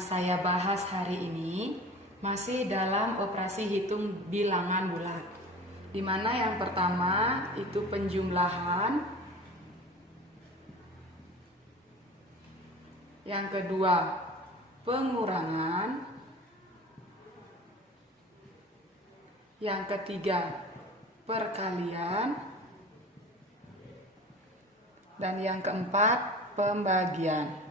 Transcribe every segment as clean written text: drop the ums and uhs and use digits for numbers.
saya bahas hari ini masih dalam operasi hitung bilangan bulat. Di mana yang pertama itu penjumlahan, yang kedua pengurangan, yang ketiga perkalian, dan yang keempat pembagian.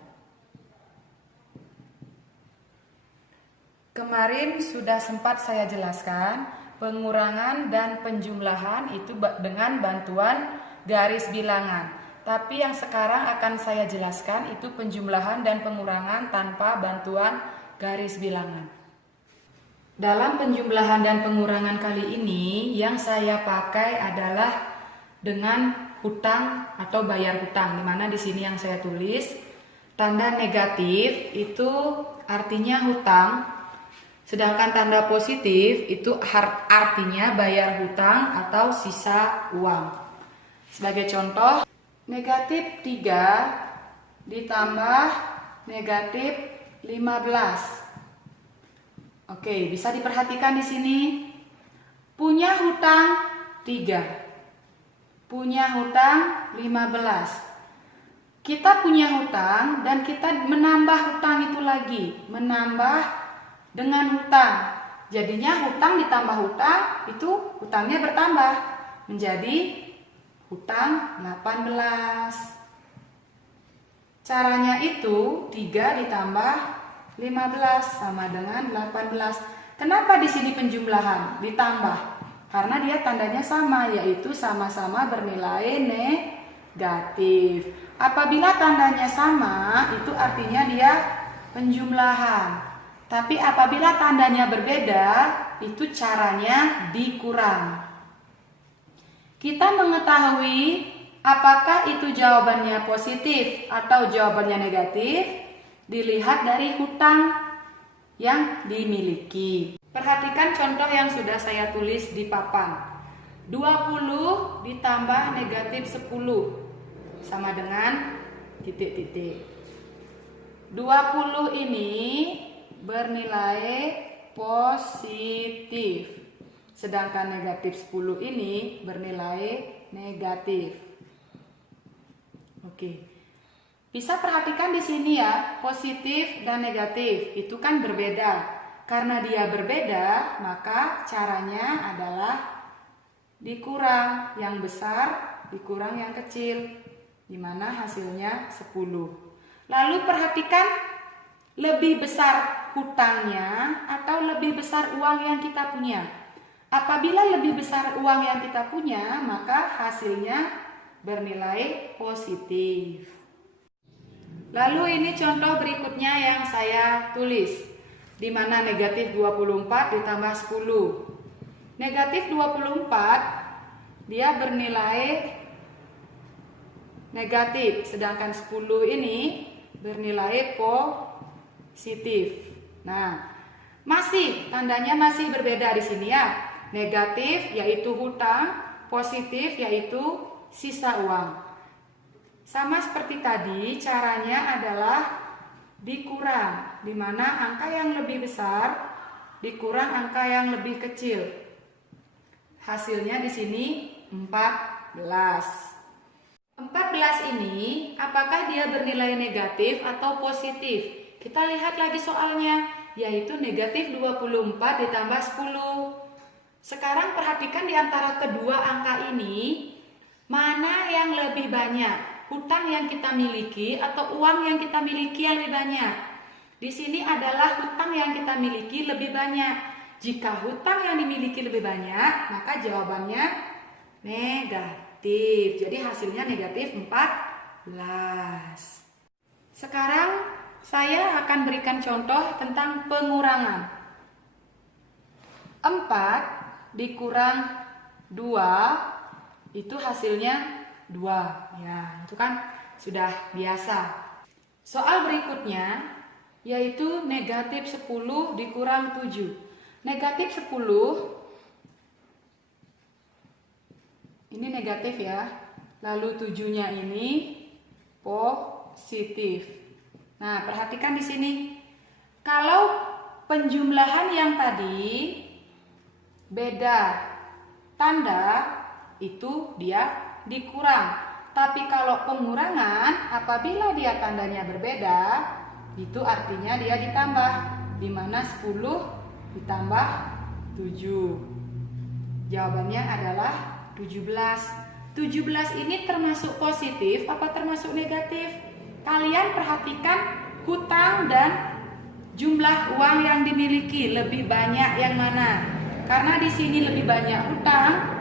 Kemarin sudah sempat saya jelaskan pengurangan dan penjumlahan itu dengan bantuan garis bilangan. Tapi yang sekarang akan saya jelaskan itu penjumlahan dan pengurangan tanpa bantuan garis bilangan. Dalam penjumlahan dan pengurangan kali ini yang saya pakai adalah dengan hutang atau bayar hutang, di mana di sini yang saya tulis tanda negatif itu artinya hutang. Sedangkan tanda positif itu artinya bayar hutang atau sisa uang. Sebagai contoh, negatif 3 ditambah negatif 15. Oke, bisa diperhatikan di sini. Punya hutang 3. Punya hutang 15. Kita punya hutang dan kita menambah hutang itu lagi. Menambah dengan hutang, jadinya hutang ditambah hutang, itu hutangnya bertambah menjadi hutang 18. Caranya itu 3 ditambah 15 sama dengan 18. Kenapa di sini penjumlahan ditambah? Karena dia tandanya sama, yaitu sama-sama bernilai negatif. Apabila tandanya sama, itu artinya dia penjumlahan. Tapi apabila tandanya berbeda, itu caranya dikurang. Kita mengetahui apakah itu jawabannya positif atau jawabannya negatif, dilihat dari hutang yang dimiliki. Perhatikan contoh yang sudah saya tulis di papan. 20 ditambah negatif 10 sama dengan titik-titik. 20 ini bernilai positif, sedangkan negatif 10 ini bernilai negatif. Oke, bisa perhatikan di sini ya, positif dan negatif itu kan berbeda. Karena dia berbeda, maka caranya adalah dikurang yang besar, dikurang yang kecil, dimana hasilnya 10. Lalu perhatikan lebih besar hutangnya atau lebih besar uang yang kita punya. Apabila lebih besar uang yang kita punya, maka hasilnya bernilai positif. Lalu ini contoh berikutnya yang saya tulis, di mana negatif 24 ditambah 10. Negatif 24 dia bernilai negatif, sedangkan 10 ini bernilai positif. Nah, tandanya masih berbeda di sini ya. Negatif yaitu hutang, positif yaitu sisa uang. Sama seperti tadi, caranya adalah dikurang, di mana angka yang lebih besar dikurang angka yang lebih kecil. Hasilnya di sini 14. 14 ini apakah dia bernilai negatif atau positif? Kita lihat lagi soalnya, yaitu negatif 24 ditambah 10. Sekarang perhatikan di antara kedua angka ini, mana yang lebih banyak? Hutang yang kita miliki atau uang yang kita miliki yang lebih banyak? Di sini adalah hutang yang kita miliki lebih banyak. Jika hutang yang dimiliki lebih banyak, maka jawabannya negatif. Jadi hasilnya negatif 14. Sekarang saya akan berikan contoh tentang pengurangan. 4 dikurang 2 itu hasilnya 2. Ya, itu kan sudah biasa. Soal berikutnya yaitu negatif 10 dikurang 7. Negatif 10 ini negatif ya. Lalu 7-nya ini positif. Nah, perhatikan di sini. Kalau penjumlahan yang tadi beda tanda, itu dia dikurang. Tapi kalau pengurangan, apabila dia tandanya berbeda, itu artinya dia ditambah. Di mana 10 ditambah 7. Jawabannya adalah 17. 17 ini termasuk positif apa termasuk negatif? Kalian perhatikan hutang dan jumlah uang yang dimiliki, lebih banyak yang mana? Karena di sini lebih banyak hutang,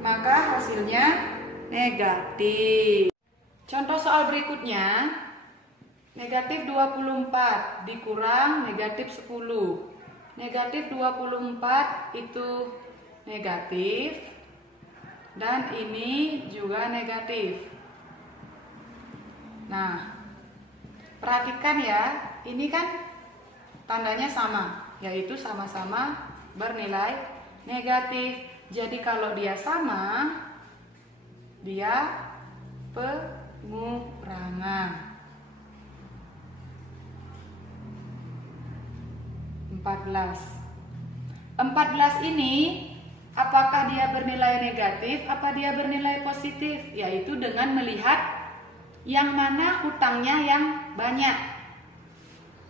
maka hasilnya negatif. Contoh soal berikutnya, negatif 24 dikurang negatif 10. Negatif 24 itu negatif, dan ini juga negatif. Nah, perhatikan ya, ini kan tandanya sama, yaitu sama-sama bernilai negatif. Jadi kalau dia sama, dia pengurangan. 14 ini apakah dia bernilai negatif apa dia bernilai positif? Yaitu dengan melihat yang mana hutangnya yang banyak.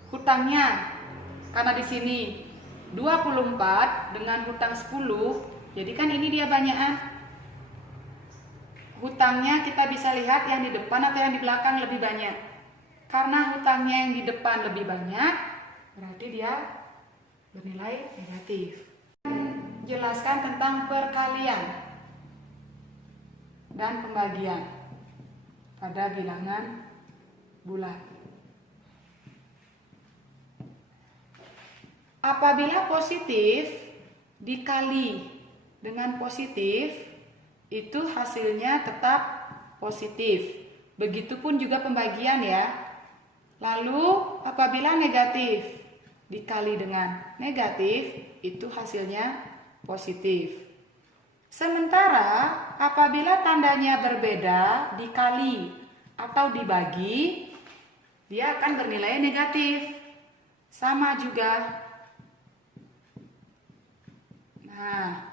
Hutangnya, karena di sini 24 dengan hutang 10, jadi kan ini dia banyakan. Hutangnya kita bisa lihat yang di depan atau yang di belakang lebih banyak. Karena hutangnya yang di depan lebih banyak, berarti dia bernilai negatif. Jelaskan tentang perkalian dan pembagian pada bilangan bulat. Apabila positif dikali dengan positif, itu hasilnya tetap positif. Begitupun juga pembagian ya. Lalu apabila negatif dikali dengan negatif, itu hasilnya positif. Sementara apabila tandanya berbeda, dikali atau dibagi, dia akan bernilai negatif. Sama juga. Nah,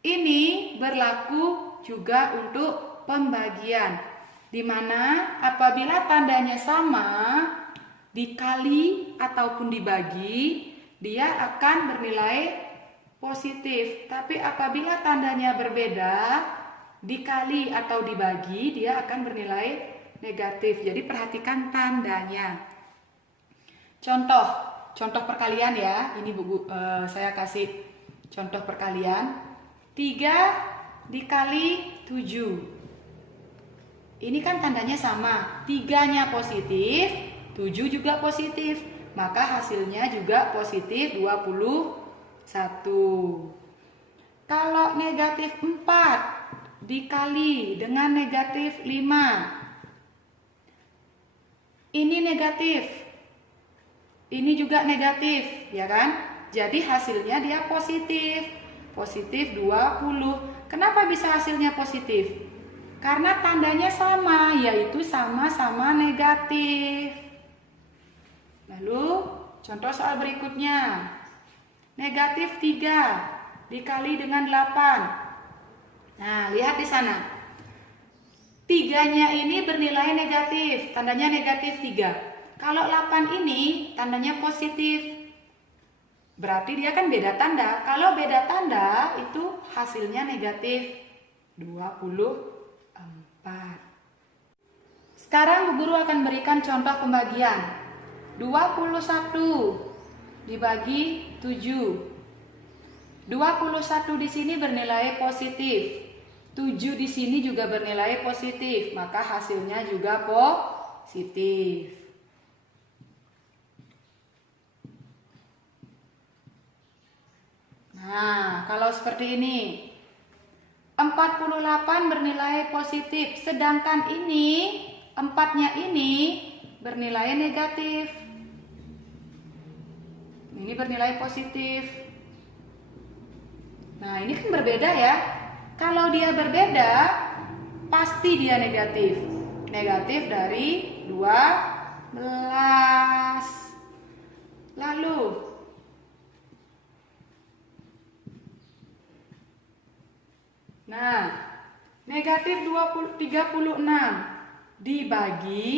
ini berlaku juga untuk pembagian, di mana apabila tandanya sama, dikali ataupun dibagi, dia akan bernilai positif. Tapi apabila tandanya berbeda, dikali atau dibagi, dia akan bernilai negatif. Jadi perhatikan tandanya. Contoh perkalian ya. Ini saya kasih contoh perkalian. 3 dikali 7. Ini kan tandanya sama. 3-nya positif, 7 juga positif, maka hasilnya juga positif 21. Kalau negatif 4 dikali dengan negatif 5, ini negatif, ini juga negatif, ya kan? Jadi hasilnya dia positif 20. Kenapa bisa hasilnya positif? Karena tandanya sama, yaitu sama-sama negatif. Lalu contoh soal berikutnya, negatif 3 dikali dengan 8. Nah, lihat di sana. 3-nya ini bernilai negatif, tandanya negatif 3. Kalau 8 ini tandanya positif, berarti dia kan beda tanda. Kalau beda tanda itu hasilnya negatif 24. Sekarang Bu Guru akan berikan contoh pembagian. 21 dibagi 7. 21 di sini bernilai positif. 7 di sini juga bernilai positif, maka hasilnya juga positif. Nah, kalau seperti ini, 48 bernilai positif, sedangkan ini 4-nya ini bernilai negatif. Ini bernilai positif. Nah, ini kan berbeda ya. Kalau dia berbeda, pasti dia negatif. Negatif dari 12. negatif 36 dibagi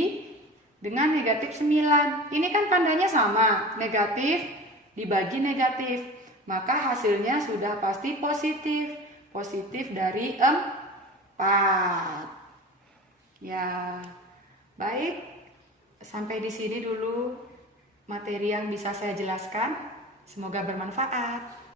dengan negatif 9. Ini kan tandanya sama, negatif dibagi negatif. Maka hasilnya sudah pasti positif. Positif dari 4. Ya, baik. Sampai di sini dulu materi yang bisa saya jelaskan. Semoga bermanfaat.